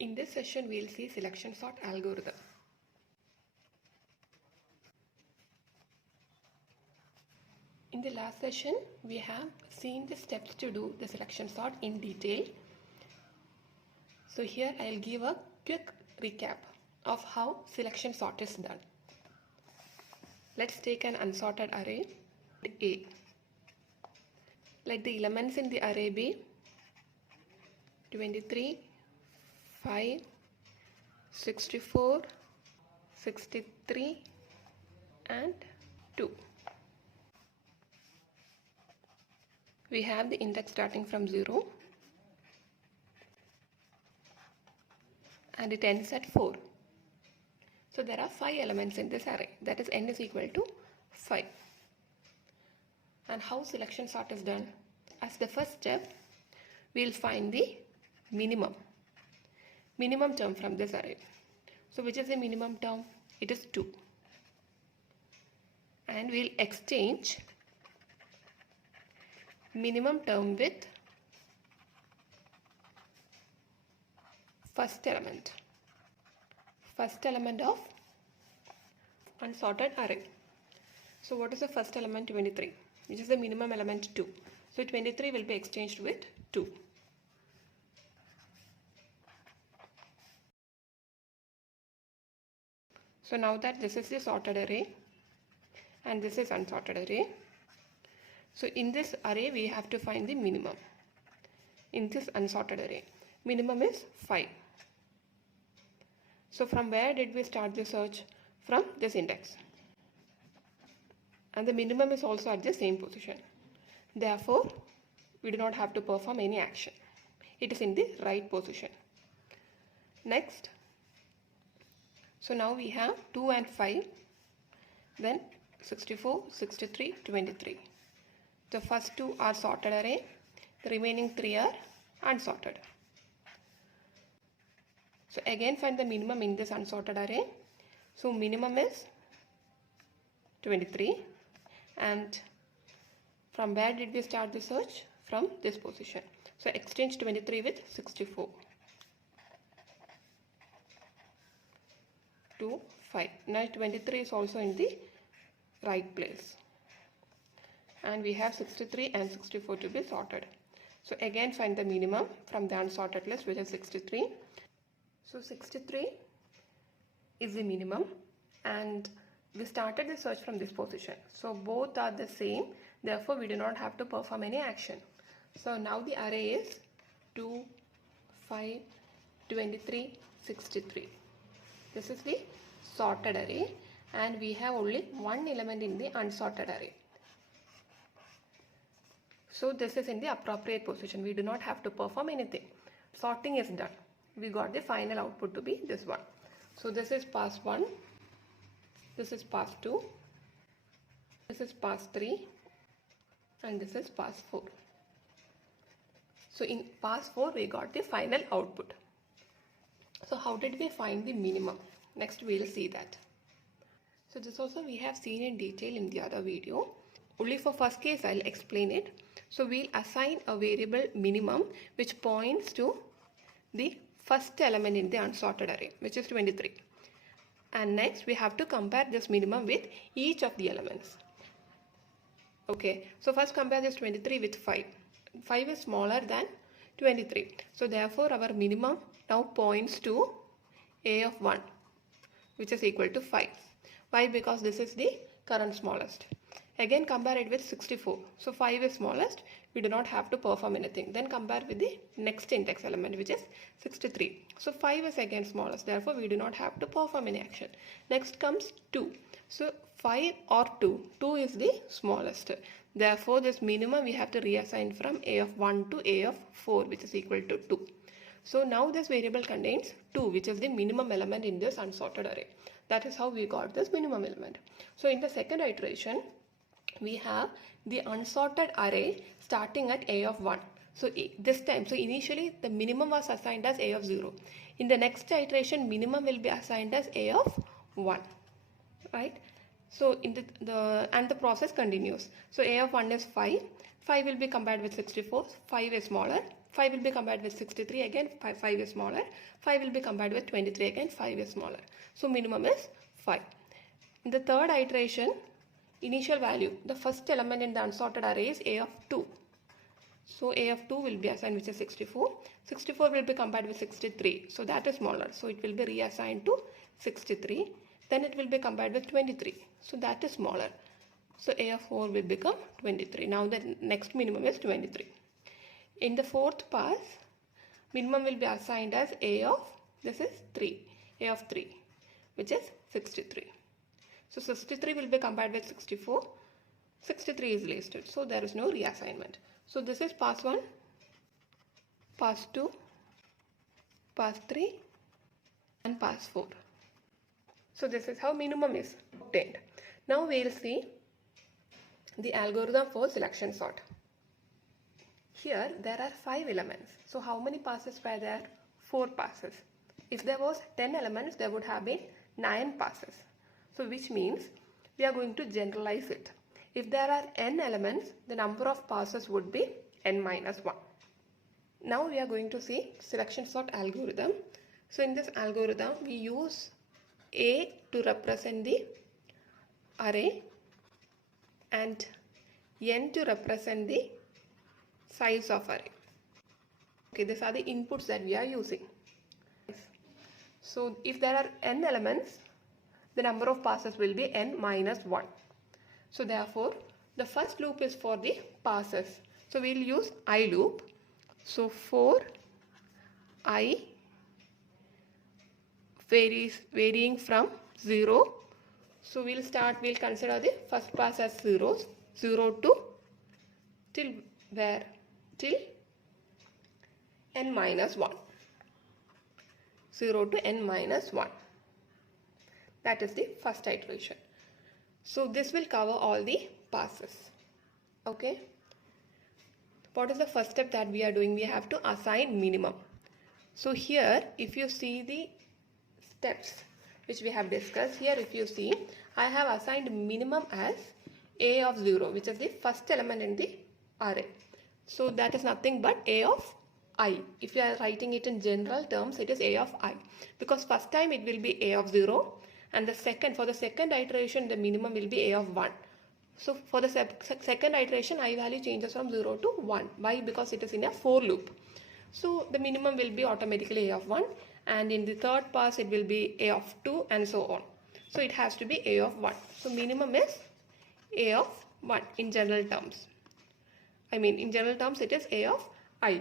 In this session, we'll see selection sort algorithm. In the last session, we have seen the steps to do the selection sort in detail. So here I'll give a quick recap of how selection sort is done. Let's take an unsorted array A. Let the elements in the array be 23, 5, 64, 63 and 2. We have the index starting from 0 and it ends at 4. So there are 5 elements in this array, that is n is equal to 5. And how selection sort is done? As the first step, we will find the minimum term from this array. So which is the minimum term? It is 2. And we will exchange minimum term with first element of unsorted array. So what is the first element? 23, which is the minimum element 2. So 23 will be exchanged with 2. So now that this is the sorted array and this is unsorted array, so in this array we have to find the minimum. In this unsorted array, minimum is 5. So from where did we start the search? From this index. And the minimum is also at the same position. Therefore, we do not have to perform any action. It is in the right position. Next, so now we have 2 and 5, then 64, 63, 23. The first 2 are sorted array, the remaining 3 are unsorted. So again find the minimum in this unsorted array. So minimum is 23 and from where did we start the search? From this position. So exchange 23 with 64. 2, 5. Now 23 is also in the right place. And we have 63 and 64 to be sorted. So again find the minimum from the unsorted list, which is 63. So 63 is the minimum and we started the search from this position. So both are the same, therefore we do not have to perform any action. So now the array is 2, 5, 23, 63. This is the sorted array and we have only one element in the unsorted array. So this is in the appropriate position. We do not have to perform anything. Sorting is done. We got the final output to be this one. So this is pass 1, this is pass 2, this is pass 3 and this is pass 4. So in pass 4 we got the final output. So how did we find the minimum? Next we will see that. So this also we have seen in detail in the other video. Only for first case I'll explain it. So we'll assign a variable minimum which points to the first element in the unsorted array, which is 23. And next we have to compare this minimum with each of the elements. Okay, so first compare this 23 with 5. 5 is smaller than 23. So therefore our minimum now points to A of 1, which is equal to 5. Why? Because this is the current smallest. Again compare it with 64. So 5 is smallest. We do not have to perform anything. Then compare with the next index element, which is 63. So 5 is again smallest. Therefore we do not have to perform any action. Next comes 2. So 5 or 2. 2 is the smallest. Therefore this minimum we have to reassign from A of 1 to A of 4, which is equal to 2. So now this variable contains 2, which is the minimum element in this unsorted array. That is how we got this minimum element. So in the second iteration, we have the unsorted array starting at A of 1. So this time, so initially the minimum was assigned as A of 0. In the next iteration, minimum will be assigned as A of 1, right? So in the process continues. So A of 1 is 5. 5 will be compared with 64. 5 is smaller. 5 will be combined with 63, again 5 is smaller. 5 will be combined with 23, again 5 is smaller. So minimum is 5. In the third iteration, initial value, the first element in the unsorted array is a of 2. So a of 2 will be assigned, which is 64. 64 will be combined with 63. So that is smaller. So it will be reassigned to 63. Then it will be combined with 23. So that is smaller. So a of 4 will become 23. Now the next minimum is 23. In the fourth pass, minimum will be assigned as a of, this is 3. A of 3, which is 63. So 63 will be combined with 64. 63 is listed. So there is no reassignment. So this is pass 1, pass 2, pass 3 and pass 4. So this is how minimum is obtained. Now we will see the algorithm for selection sort. Here there are 5 elements. So how many passes were there? 4 passes. If there was 10 elements, there would have been 9 passes. So which means we are going to generalize it. If there are n elements, the number of passes would be n minus 1. Now we are going to see selection sort algorithm. So in this algorithm, we use A to represent the array and n to represent the size of array. Okay, these are the inputs that we are using. So if there are n elements, the number of passes will be n minus 1. So therefore, the first loop is for the passes. So we will use I loop. So for I varying from 0. So we'll consider the first pass as 0 to till where? Till n minus 1. 0 to n minus 1. That is the first iteration. So this will cover all the passes. Okay. What is the first step that we are doing? We have to assign minimum. So here, if you see the steps which we have discussed, here if you see, I have assigned minimum as a of 0, which is the first element in the array. So that is nothing but a of I. If you are writing it in general terms, it is a of I. Because first time it will be a of 0. And for the second iteration, the minimum will be a of 1. So for the second iteration, I value changes from 0 to 1. Why? Because it is in a for loop. So the minimum will be automatically a of 1. And in the third pass, it will be a of 2 and so on. So it has to be a of 1. So minimum is a of 1 in general terms. In general terms, it is a of I.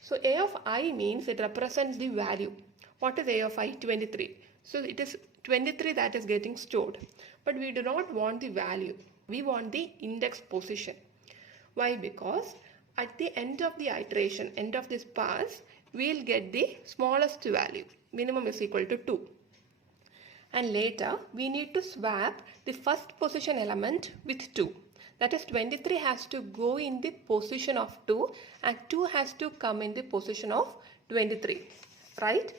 So a of I means it represents the value. What is a of I? 23. So it is 23 that is getting stored. But we do not want the value. We want the index position. Why? Because at the end of the iteration, end of this pass, we will get the smallest value. Minimum is equal to 2. And later, we need to swap the first position element with 2. That is 23 has to go in the position of 2 and 2 has to come in the position of 23. Right?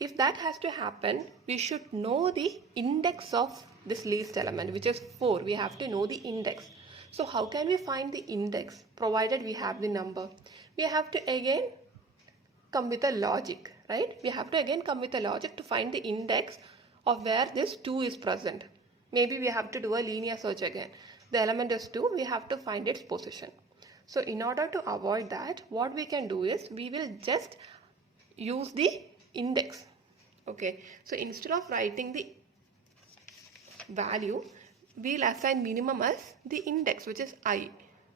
If that has to happen, we should know the index of this least element, which is 4. We have to know the index. So how can we find the index provided we have the number? We have to again come with a logic, right? We have to again come with a logic to find the index of where this 2 is present. Maybe we have to do a linear search again. The element is 2, we have to find its position. So in order to avoid that, what we can do is we will just use the index. Okay, so instead of writing the value, we'll assign minimum as the index, which is I.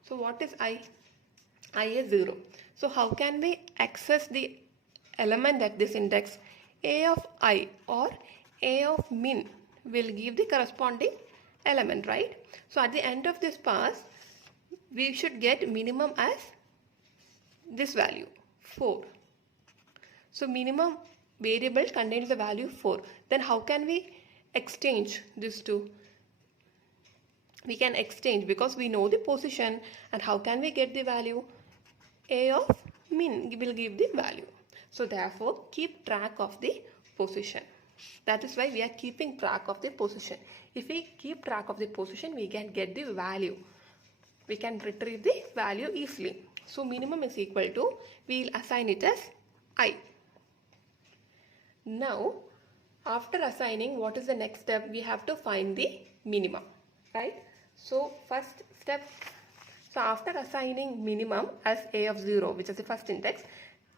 So what is I? I is 0. So how can we access the element at this index? A of I or A of min will give the corresponding element, right? So at the end of this pass, we should get minimum as this value, 4. So minimum variable contains the value 4. Then how can we exchange these two? We can exchange because we know the position. And how can we get the value? A of min will give the value. So therefore, keep track of the position. That is why we are keeping track of the position. If we keep track of the position, we can get the value. We can retrieve the value easily. So minimum is equal to, we will assign it as I. Now, after assigning, what is the next step? We have to find the minimum, right? So first step, so after assigning minimum as a of 0, which is the first index,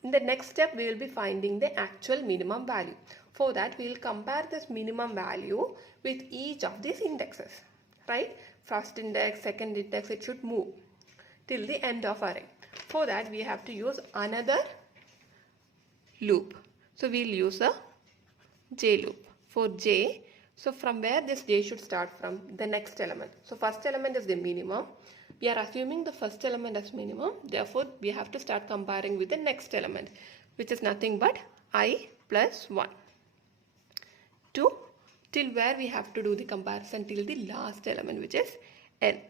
in the next step we will be finding the actual minimum value. For that, we will compare this minimum value with each of these indexes, right? First index, second index, it should move till the end of array. For that, we have to use another loop. So we will use a j loop for j. So from where this j should start from? The next element. So first element is the minimum. We are assuming the first element as minimum. Therefore, we have to start comparing with the next element, which is nothing but I plus 1. Till where we have to do the comparison? Till the last element, which is n.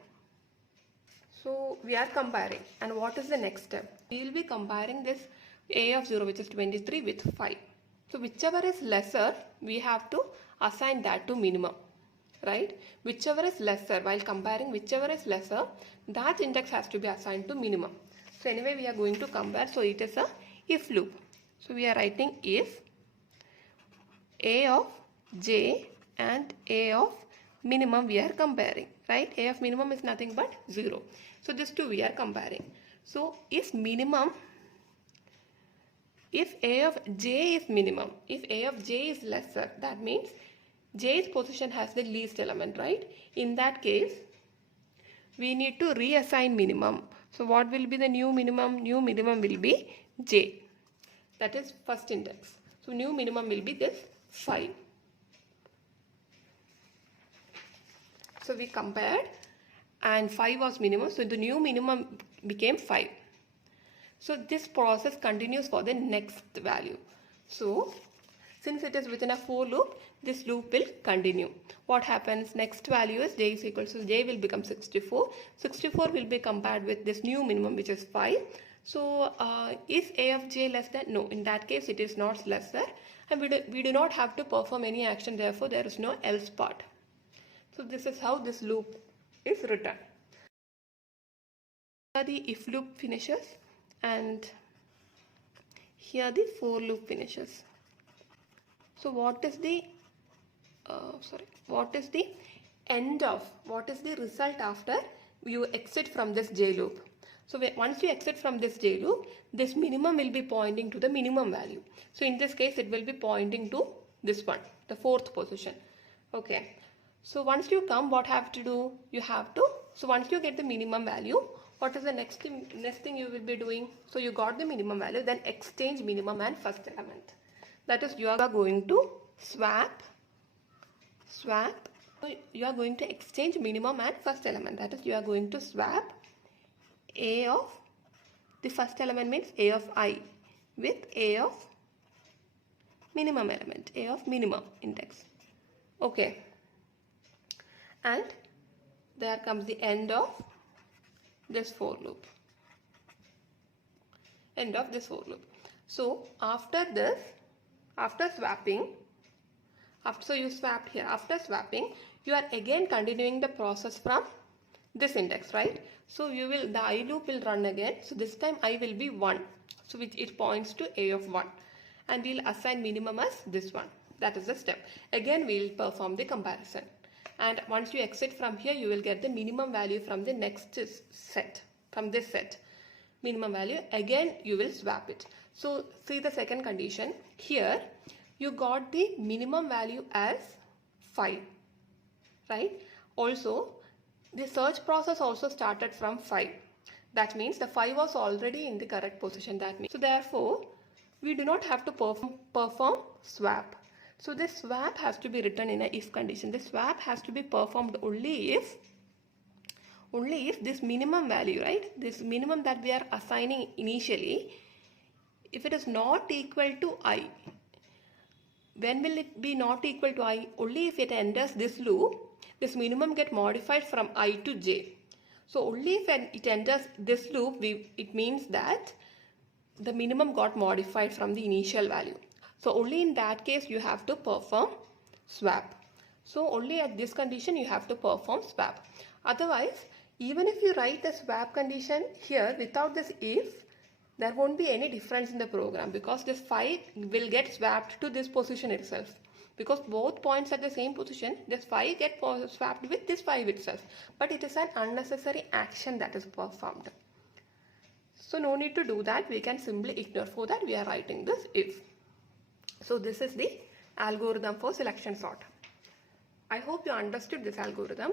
So we are comparing. And what is the next step? We will be comparing this a of 0, which is 23, with 5. So whichever is lesser, we have to assign that to minimum, right? Whichever is lesser, while comparing whichever is lesser, that index has to be assigned to minimum. So anyway, we are going to compare. So it is a if loop. So we are writing if a of j and a of minimum we are comparing, right? A of minimum is nothing but 0. So these two we are comparing. So if minimum, if a of j is minimum, if a of j is lesser, that means j's position has the least element, right? In that case, we need to reassign minimum. So what will be the new minimum? New minimum will be j. That is first index. So new minimum will be this 5. So we compared and 5 was minimum. So the new minimum became 5. So this process continues for the next value. So since it is within a for loop, this loop will continue. What happens? Next value is j is equal to, j will become 64. 64 will be compared with this new minimum, which is 5. So is a of j less than? No, in that case it is not lesser, and we do not have to perform any action. Therefore, there is no else part. So this is how this loop is written. Here the if loop finishes, and here the for loop finishes. So what is the end of, what is the result after you exit from this j loop? So once you exit from this j loop, this minimum will be pointing to the minimum value. So in this case, it will be pointing to this one, the fourth position. Okay. So once you come, what have to do? You have to, so once you get the minimum value, what is the next thing you will be doing? So you got the minimum value, then exchange minimum and first element. That is, you are going to swap. So you are going to exchange minimum and first element. That is, you are going to swap a of, the first element means a of I, with a of minimum element, a of minimum index. Okay. And there comes the end of this for loop. End of this for loop. So after this, after swapping, so you swapped here. After swapping, you are again continuing the process from this index, right? So the I loop will run again. So this time I will be 1. So which it points to a of 1. And we will assign minimum as this one. That is the step. Again we will perform the comparison. And once you exit from here, you will get the minimum value from the next set, from this set. Minimum value, again you will swap it. So see the second condition. Here you got the minimum value as 5, right? Also, the search process also started from 5. That means the 5 was already in the correct position. That means, so therefore, we do not have to perform swap. So this swap has to be written in a if condition. This swap has to be performed only if this minimum value, right? This minimum that we are assigning initially, if it is not equal to I. When will it be not equal to I? Only if it enters this loop, this minimum get modified from I to j. So only if it enters this loop, it means that the minimum got modified from the initial value. So only in that case you have to perform swap. So only at this condition you have to perform swap. Otherwise, Even if you write the swap condition here without this if, there won't be any difference in the program, because this 5 will get swapped to this position itself. Because both points at the same position, this 5 get swapped with this 5 itself. But it is an unnecessary action that is performed. So no need to do that. We can simply ignore. For that we are writing this if. So this is the algorithm for selection sort. I hope you understood this algorithm.